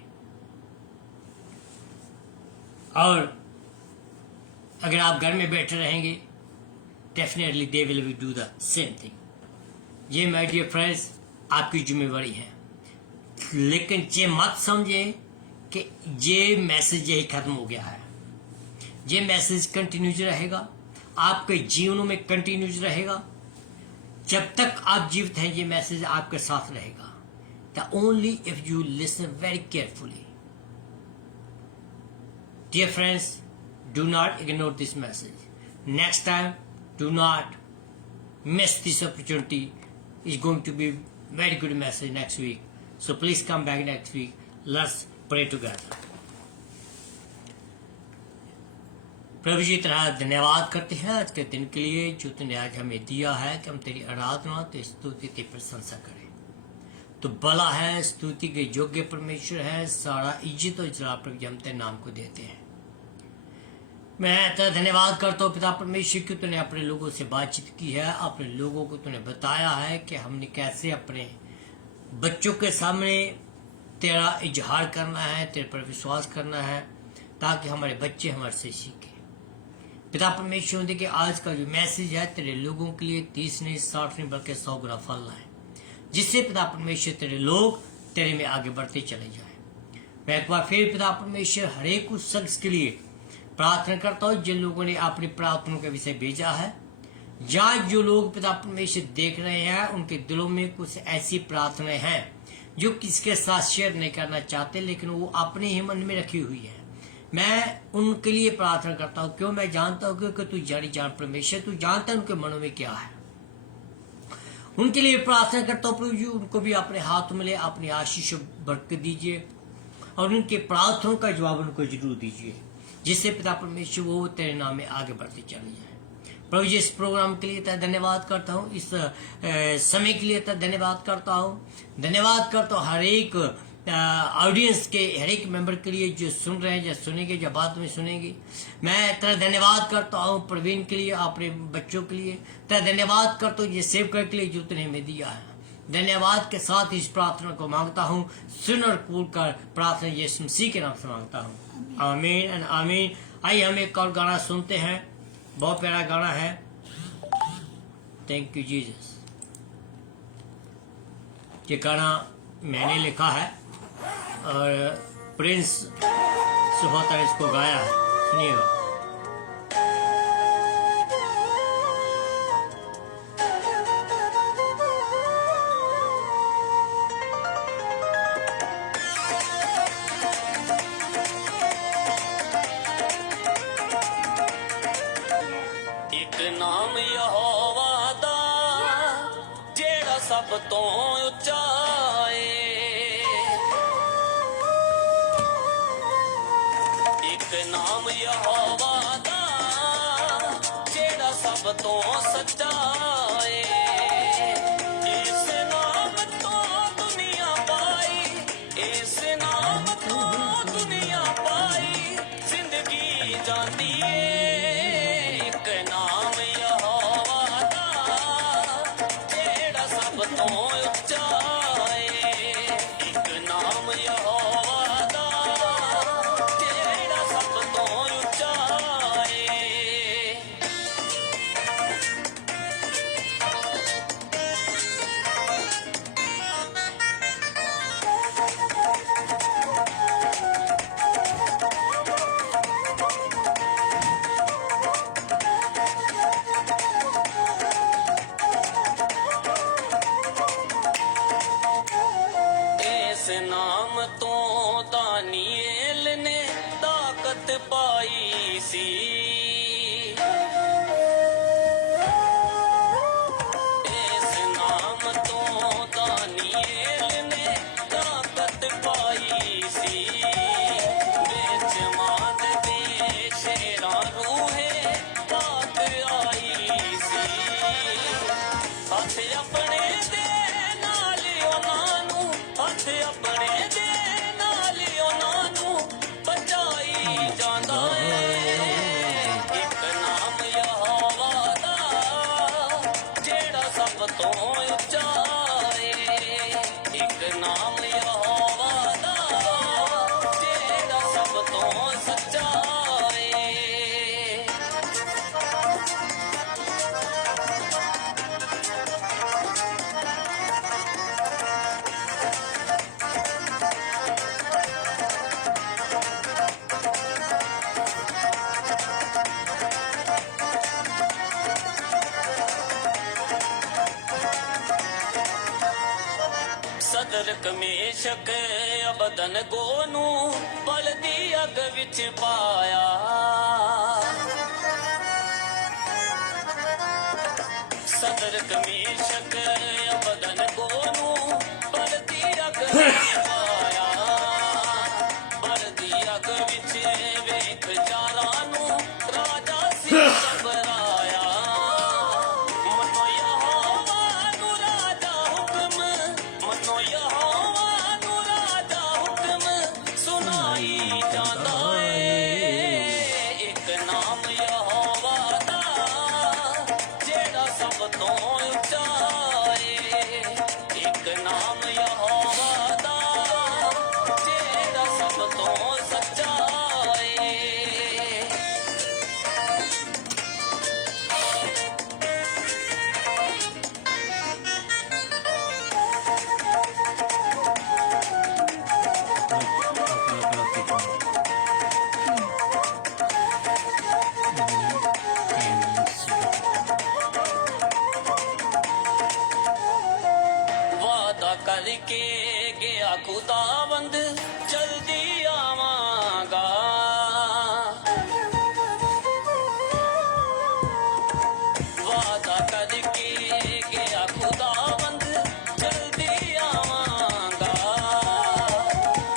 और अगर आप घर में बैठे रहेंगे, definitely they will be do the same thing. ये माय डियर फ्रेंड्स आपकी जिम्मेवारी है. लेकिन ये मत समझे कि ये मैसेज यही खत्म हो गया है. ये मैसेज कंटिन्यूज रहेगा, आपके जीवनों में कंटिन्यूज रहेगा. जब तक आप जीवित हैं, ये मैसेज आपके साथ रहेगा. The only if you listen very carefully. Dear friends, do not ignore this message. Next time, do not miss this opportunity. It's going to be very good message next week. So please come back next week. Let's pray together. प्रभु जी तेरा धन्यवाद करते हैं आज के दिन के लिए जो तूने आज हमें दिया है कि हम तेरी आराधना तेरी स्तुति तेरी प्रशंसा करें। तो भला है, स्तुति के योग्य परमेश्वर है, सारा इज्जत और इजलाल प्रभु जी हम तेरे नाम को देते हैं। मैं तेरा धन्यवाद करता हूँ पिता परमेश्वर कि तूने अपने लोगों से बातचीत की है, अपने लोगों को तूने बताया है कि हमने कैसे अपने बच्चों के सामने तेरा इजहार करना है, तेरे पर विश्वास करना है, ताकि हमारे बच्चे हमारे से सीखें। पिता परमेश्वर देखिए आज का जो मैसेज है तेरे लोगों के लिए 30 नहीं 60 नहीं बल्कि 100 गुना फल है, जिससे पिता परमेश्वर तेरे लोग तेरे में आगे बढ़ते चले जाए। मैं एक बार फिर पिता परमेश्वर हर एक उस शख्स के लिए प्रार्थना करता हूँ जिन लोगों ने अपनी प्रार्थनाओं के विषय भेजा है, या जो लोग पिता परमेश्वर देख रहे हैं उनके दिलों में कुछ ऐसी प्रार्थनाएं हैं जो किसके साथ शेयर नहीं करना चाहते, लेकिन वो अपने ही मन में रखी हुई है। मैं उनके लिए प्रार्थना करता हूँ, क्यों मैं जानता हूँ क्योंकि तू जान परमेश्वर, तू जानता है उनके मनों में क्या है। उनके लिए प्रार्थना करता हूँ प्रभु जी, उनको भी अपने हाथ में ले, अपनी आशीष बरकत दीजिए और उनके प्रार्थनाओं का जवाब उनको जरूर दीजिए, जिससे पिता परमेश्वर वो तेरे नाम में आगे बढ़ते चले जाए। प्रभु जी इस प्रोग्राम के लिए धन्यवाद करता हूँ, इस समय के लिए धन्यवाद करता हूँ, धन्यवाद करता हूँ हर एक ऑडियंस के, हर एक मेंबर के लिए जो सुन रहे हैं, जो सुनेंगे, जो बाद में सुनेंगे। मैं तेरा धन्यवाद करता हूँ प्रवीण के लिए, अपने बच्चों के लिए तेरा धन्यवाद करता हूँ, ये सेवकर के लिए जो तूने हमें दिया है। धन्यवाद के साथ इस प्रार्थना को मांगता हूँ, सुन और कबूल कर प्रार्थना यीशु मसीह के नाम से मांगता हूँ, आमीन एंड आमीन। आइए हम एक और गाना सुनते हैं, बहुत प्यारा गाना है, थैंक यू जीसस। ये गाना मैंने लिखा है और प्रिंस सुहोता ने इसको गाया है, सुनिएगा। एक नाम यहोवा दा जेड़ा सब तो उच्चा नाम यहोवा दा जेड़ा सब तो सच्चा है। इस नाम तो दुनिया पाई, इस नाम तो दुनिया पाई, जिंदगी जाती है। एक नाम यहोवा दा जेड़ा सब तो उच्चा है। एक नाम यहोवा दा नाम तो दानिएल ने ताकत पाई सी। इस नाम तो दानिएल ने ताकत पाई सी। बेच माद दे शेरा रूहे बात आई सी। हथ अपने दे नाल ओनानू, हथ अपने दे नाल ओनानू बचाई जांदा है। एक नाम यहोवा दा जेड़ा सब तो उच्चा है। एक नाम यहोवा दा जेड़ा सब तो सच्चा है। सदर कमेशक अबदन गोनू बल दी अग विच पाया। ਸ਼ਦਰਕ ਮੀਸ਼ਕ ਅਬਦਨ ਗੋਨੂ ਬਲਦੀ ਅਗ ਪਾਇਆ ਬਲਦੀ ਅਗ ਵਿੱਚ ਵੇਖ ਚਾਰਾਂ ਨੂੰ ਰਾਜਾ ਸੀ ਘਬਰਾਇਆ ਮਨੋ ਯਹੋਵਾ ਨੂੰ ਰਾਜਾ ਹੁਕਮ ਮਨੋ ਯਹੋਵਾ ਨੂੰ ਰਾਜਾ ਹੁਕਮ ਸੁਣਾਈ ਜਾਂਦਾ ਏ ਇੱਕ ਨਾਮ ਯਹੋਵਾ ਦਾ ਜਿਹੜਾ ਸਭ ਤੋਂ ਉੱਚਾ ਏ ਇੱਕ ਨਾਮ ਯਹੋਵਾ ਦਾ ਜਿਹੜਾ ਸਭ ਤੋਂ ਸੱਚਾ ਏ ਵਾਦਾ ਕਰਕੇ ਗਿਆ ਖੁਦਾਵੰਦ ਜਲਦੀ ਆਵਾਂਗਾ ਵਾਦਾ ਕਰਕੇ ਗਿਆ ਖੁਦਾਵੰਦ ਜਲਦੀ ਆਵਾਂਗਾ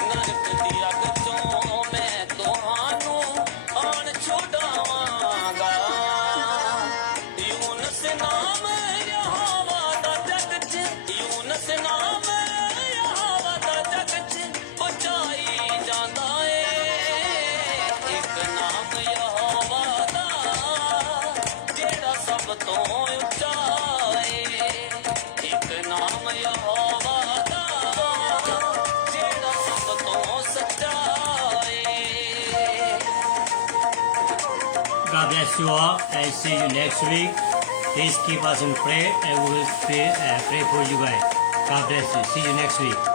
ਨਰਕ ਦੀ ਅੱਗ ਚੋਂ ਮੈਂ ਤੁਹਾਨੂੰ ਆਣ ਛੁਡਾਵਾਂਗਾ ਯੂਨਸ ਨਾਮ ਯਹੋਵਾ ਦਾ ਜਗ ਚ ਯੂਨਸ ਨਾਮ ਯਹੋਵਾ ਦਾ ਜਗ ਚ ਪਹੁੰਚਾਈ ਜਾਂਦਾ ਏ ਇੱਕ ਨਾਮ ਯਹੋਵਾ ਦਾ ਜਿਹੜਾ ਸਭ ਤੋਂ ਉੱਚਾ ਏ ਇੱਕ ਨਾਮ ਯਹੋਵਾ ਦਾ ਜਿਹੜਾ ਸਭ ਤੋਂ ਸੱਚਾ ਏ God bless you all and see you next week. Please keep us in prayer and we will pray for you guys. God bless you. See you next week.